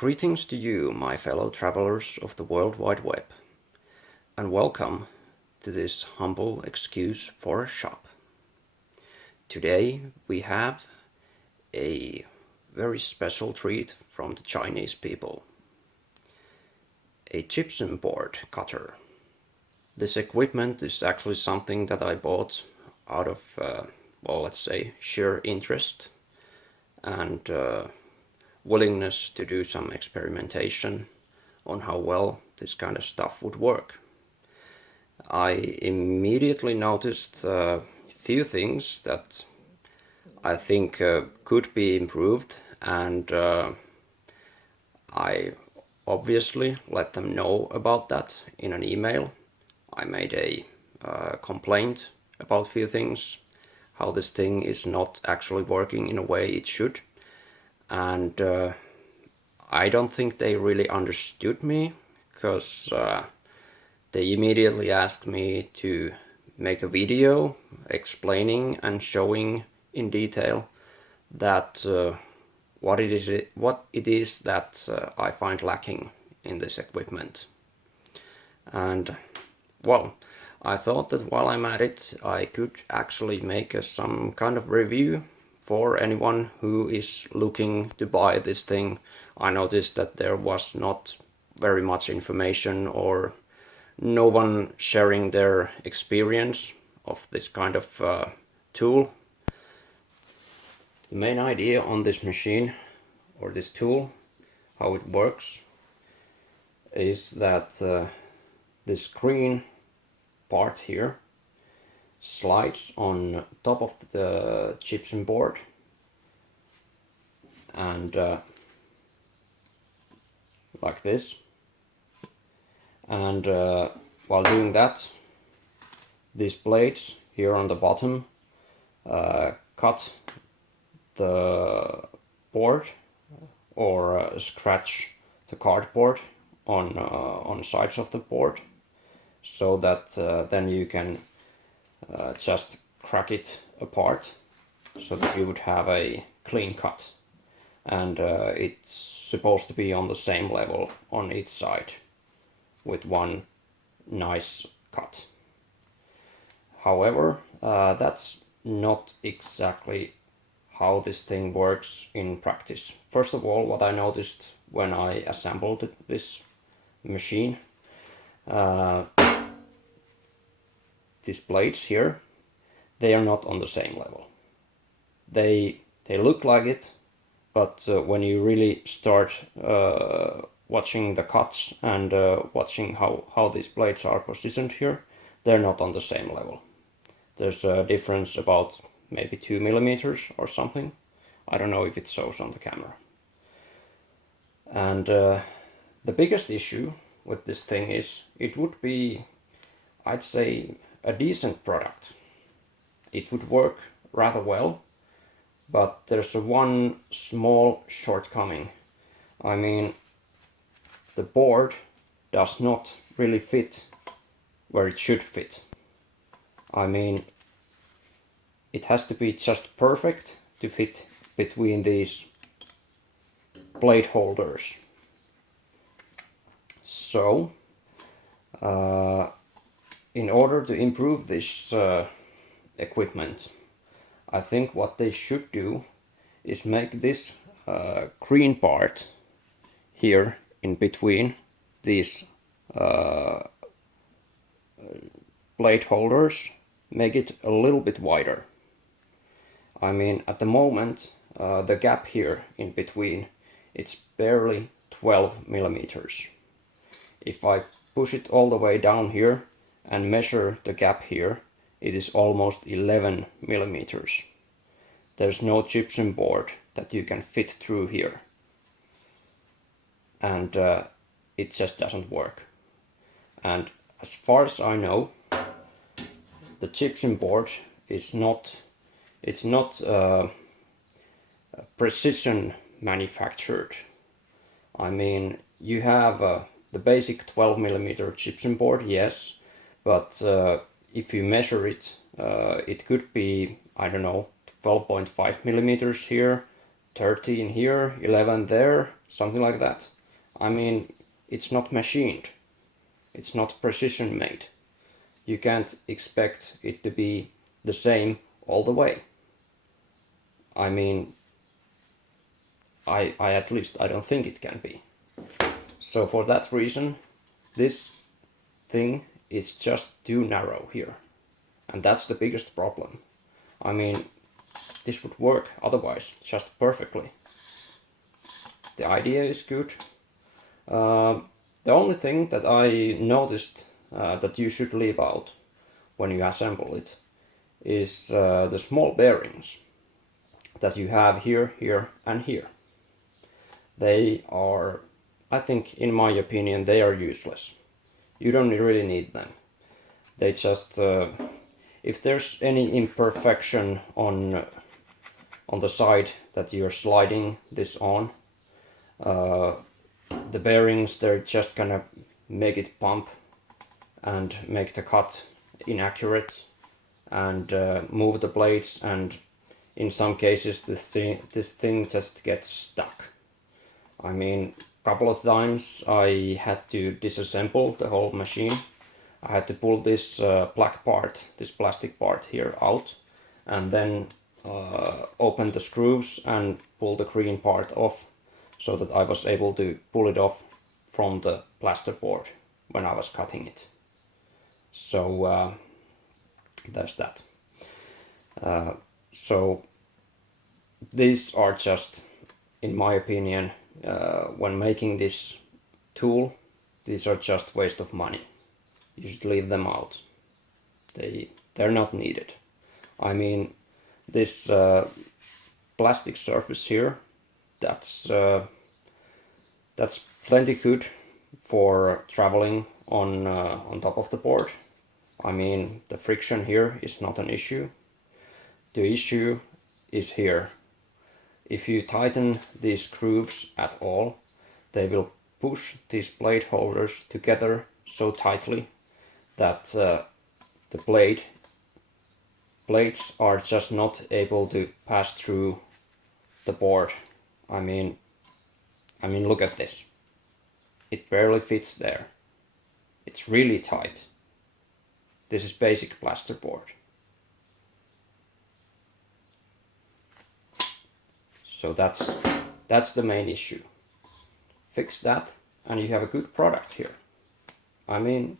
Greetings to you, my fellow travelers of the World Wide Web, and welcome to this humble excuse for a shop. Today we have a very special treat from the Chinese people. A gypsum board cutter. This equipment is actually something that I bought out of, let's say, sheer interest and willingness to do some experimentation on how well this kind of stuff would work. I immediately noticed a few things that I think could be improved, and I obviously let them know about that in an email. I made a complaint about a few things, how this thing is not actually working in a way it should. And I don't think they really understood me, because they immediately asked me to make a video explaining and showing in detail that what it is that I find lacking in this equipment. And well, I thought that while I'm at it, I could actually make some kind of review for anyone who is looking to buy this thing. I noticed that there was not very much information or no one sharing their experience of this kind of tool. The main idea on this machine or this tool, how it works, is that this green part here slides on top of the gypsum board, and like this. And while doing that, these blades here on the bottom cut the board or scratch the cardboard on sides of the board, so that then you can just crack it apart so that you would have a clean cut, and it's supposed to be on the same level on each side with one nice cut. However, that's not exactly how this thing works in practice. First of all, what I noticed when I assembled this machine, these blades here, they are not on the same level. They look like it, but when you really start watching the cuts and watching how these blades are positioned here, they're not on the same level. There's a difference about maybe 2 millimeters or something. I don't know if it shows on the camera. And the biggest issue with this thing is it would be, I'd say, a decent product. It would work rather well, but there's one small shortcoming. I mean, the board does not really fit where it should fit. I mean, it has to be just perfect to fit between these blade holders. So, in order to improve this equipment, I think what they should do is make this green part here in between these blade holders, make it a little bit wider. I mean, at the moment, the gap here in between, it's barely 12 millimeters. If I push it all the way down here and measure the gap here, it is almost 11 millimeters. There's no gypsum board that you can fit through here. And it just doesn't work. And as far as I know, the gypsum board is not, it's not precision manufactured. I mean, you have the basic 12 millimeter gypsum board, yes, but if you measure it, it could be, I don't know, 12.5 millimeters here, 13 here, 11 there, something like that. I mean, it's not machined. It's not precision made. You can't expect it to be the same all the way. I mean, I at least I don't think it can be. So for that reason, this thing is just too narrow here. And that's the biggest problem. I mean, this would work otherwise just perfectly. The idea is good. The only thing that I noticed that you should leave out when you assemble it is the small bearings that you have here, here and here. They are, I think in my opinion, they are useless. You don't really need them. They just, if there's any imperfection on the side that you're sliding this on, the bearings, they're just gonna make it pump and make the cut inaccurate and move the blades, and in some cases this thing just gets stuck. I mean, a couple of times I had to disassemble the whole machine. I had to pull this black part, this plastic part here out, and then open the screws and pull the green part off, so that I was able to pull it off from the plasterboard when I was cutting it. So there's that. So these are just, in my opinion, when making this tool, these are just waste of money. You should leave them out. They're not needed. I mean, this plastic surface here, that's plenty good for traveling on top of the board. I mean, the friction here is not an issue. The issue is here. If you tighten these grooves at all, they will push these blade holders together so tightly that the blades are just not able to pass through the board. I mean, look at this. It barely fits there. It's really tight. This is basic plasterboard. So that's the main issue. Fix that and you have a good product here. I mean,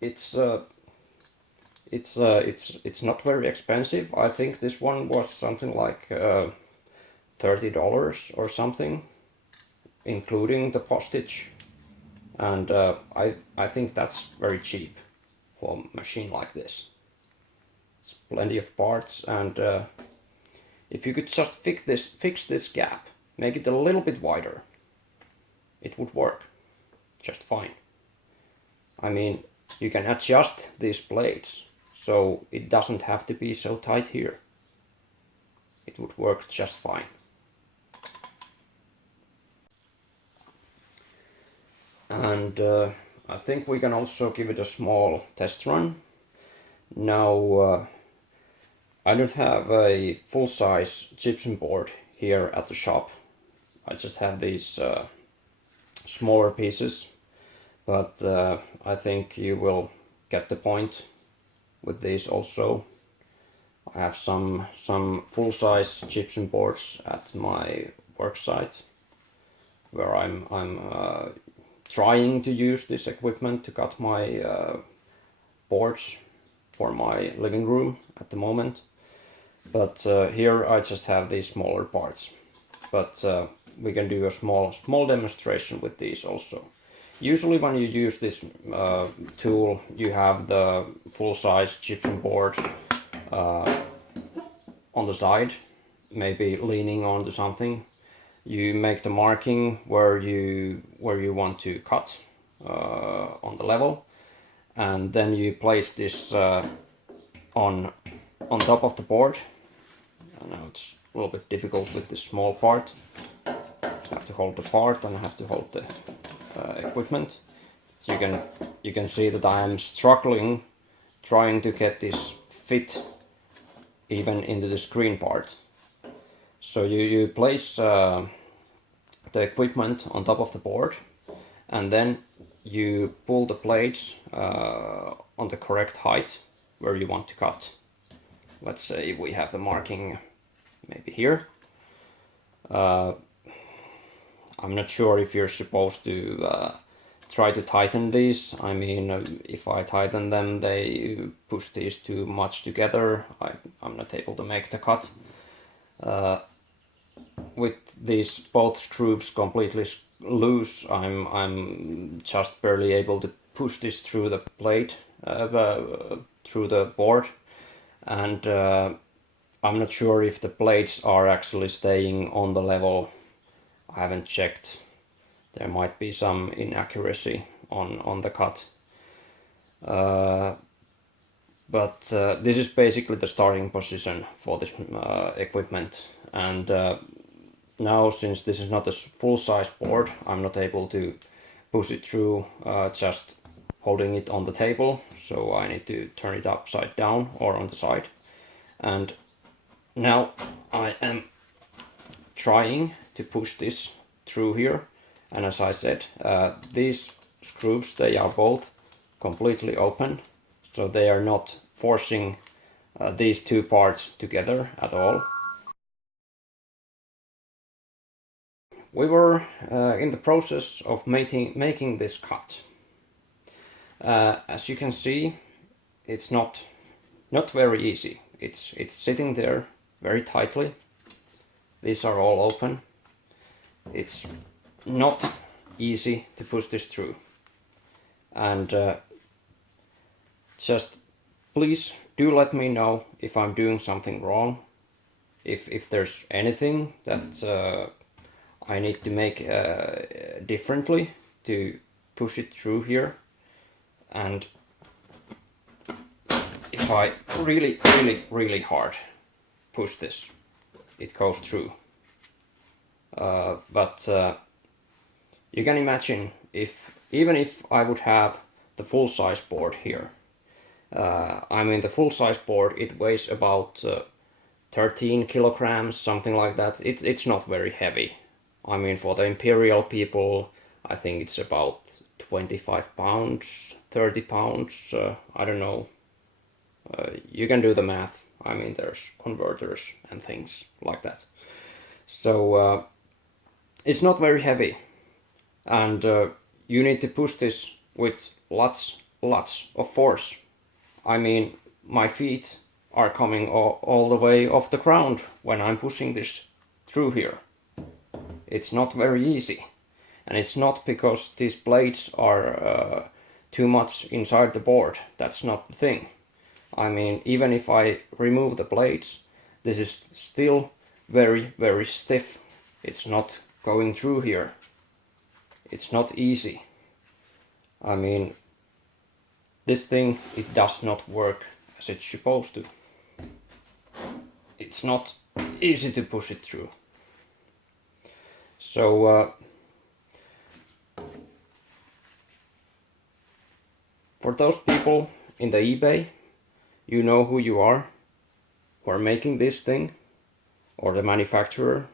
it's not very expensive. I think this one was something like $30 or something, including the postage, and I think that's very cheap for a machine like this. It's plenty of parts, and if you could just fix this gap, make it a little bit wider, it would work just fine. I mean, you can adjust these blades so it doesn't have to be so tight here. It would work just fine. And I think we can also give it a small test run. Now, I don't have a full-size gypsum board here at the shop. I just have these smaller pieces, but I think you will get the point with these also. I have some full-size gypsum boards at my work site where I'm trying to use this equipment to cut my boards for my living room at the moment. But here I just have these smaller parts. But we can do a small demonstration with these also. Usually when you use this tool, you have the full-size gypsum board on the side, maybe leaning onto something. You make the marking where you want to cut on the level, and then you place this on top of the board. I know it's a little bit difficult with this small part. I have to hold the part and I have to hold the equipment. So you can see that I am struggling trying to get this fit even into the screen part. So you place the equipment on top of the board, and then you pull the plates on the correct height where you want to cut. Let's say we have the marking maybe here. I'm not sure if you're supposed to try to tighten these. I mean, if I tighten them, they push these too much together. I'm not able to make the cut. With these both screws completely loose, I'm just barely able to push this through the plate, through the board, and I'm not sure if the plates are actually staying on the level. I haven't checked. There might be some inaccuracy on the cut. But this is basically the starting position for this equipment. And now, since this is not a full-size board, I'm not able to push it through just holding it on the table. So I need to turn it upside down or on the side. And now I am trying to push this through here, and as I said, these screws, they are both completely open, so they are not forcing these two parts together at all. We were in the process of making this cut. As you can see, it's not very easy. It's sitting there very tightly. These are all open. It's not easy to push this through. And just please do let me know if I'm doing something wrong. If there's anything that I need to make differently to push it through here. And if I really hard push this, it goes through. But you can imagine even if I would have the full-size board here. I mean, the full-size board, it weighs about 13 kilograms, something like that. It's not very heavy. I mean, for the imperial people, I think it's about 25 pounds, 30 pounds, I don't know. You can do the math. I mean, there's converters and things like that. So it's not very heavy, and you need to push this with lots of force. I mean, my feet are coming all the way off the ground when I'm pushing this through here. It's not very easy, and it's not because these blades are too much inside the board. That's not the thing. I mean, even if I remove the blades, this is still very stiff. It's not going through here. It's not easy. I mean, this thing, it does not work as it's supposed to. It's not easy to push it through. So for those people in the eBay, you know who you are, who are making this thing, or the manufacturer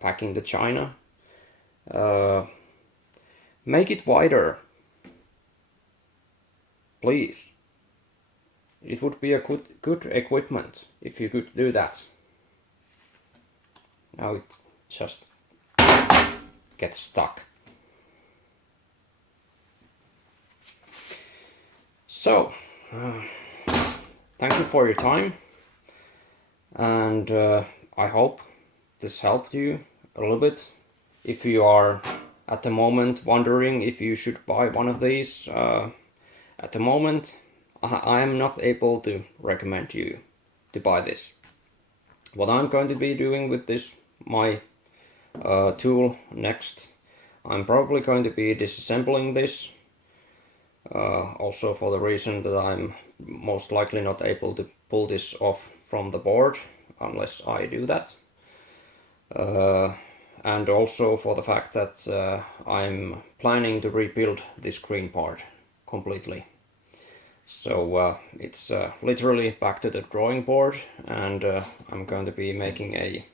packing the china. Make it wider, please. It would be a good equipment if you could do that. Now it just gets stuck. So, thank you for your time, and I hope this helped you a little bit. If you are at the moment wondering if you should buy one of these, at the moment I am not able to recommend you to buy this. What I'm going to be doing with this, my tool next, I'm probably going to be disassembling this, also for the reason that I'm most likely not able to pull this off from the board unless I do that. And also for the fact that I'm planning to rebuild this screen part completely. So it's literally back to the drawing board, and I'm going to be making a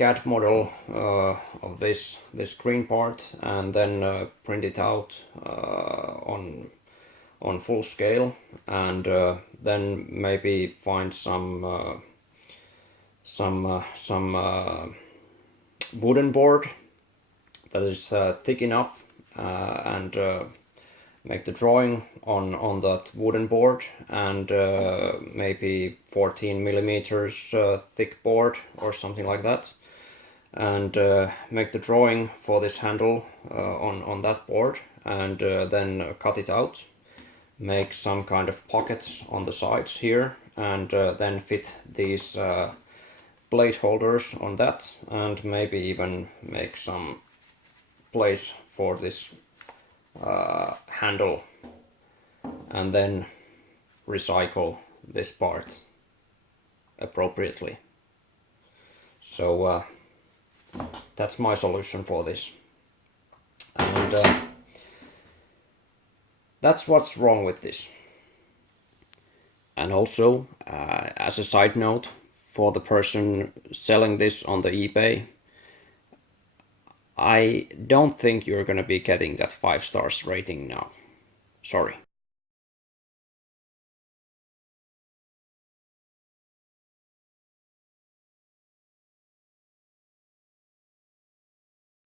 CAD model of this screen part and then print it out on full scale, and then maybe find some wooden board that is thick enough, and make the drawing on that wooden board, and maybe 14 millimeters thick board or something like that, and make the drawing for this handle on that board, and then cut it out, make some kind of pockets on the sides here, and then fit these blade holders on that, and maybe even make some place for this handle, and then recycle this part appropriately. So that's my solution for this, and that's what's wrong with this. And also, as a side note, for the person selling this on the eBay, I don't think you're gonna be getting that 5 stars rating now. Sorry.